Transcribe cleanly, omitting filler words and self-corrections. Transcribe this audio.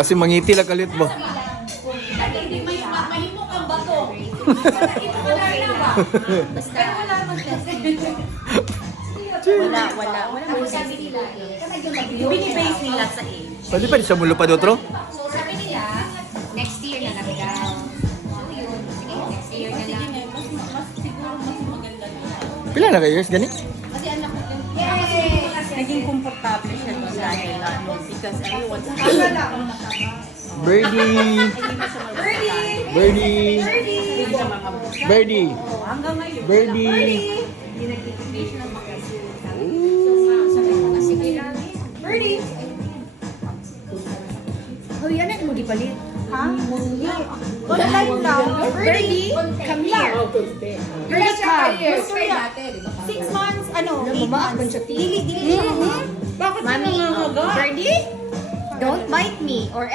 Kasi mangiti lang kalit mo. Mahimo kang bato. Ito ka na ba? Pero wala naman kasi. Wala mo sabi nila binibase nila sa age. Pwede pa di siya mulo pa dotro? So sabi nila, next year na lang daw. So yun, sige, next year na lang. Pila na kayo guys, gani? Kasi anak ko yung Naging komportable siya doon dahil because everyone's Birdie! Birdie! Birdie! hanggang ngayon. Birdie! hindi nag-itigation ng makasir. So sabi ko na sige lang. Birdie! Oh, yan na mo gipalit. Ha? Online lang. Birdie! Come here. Birdie, come. Gusto niya. 6 months, ano? 8 Lumaak months. siya. Dili. Bakit Mami, Birdie? Don't bite me or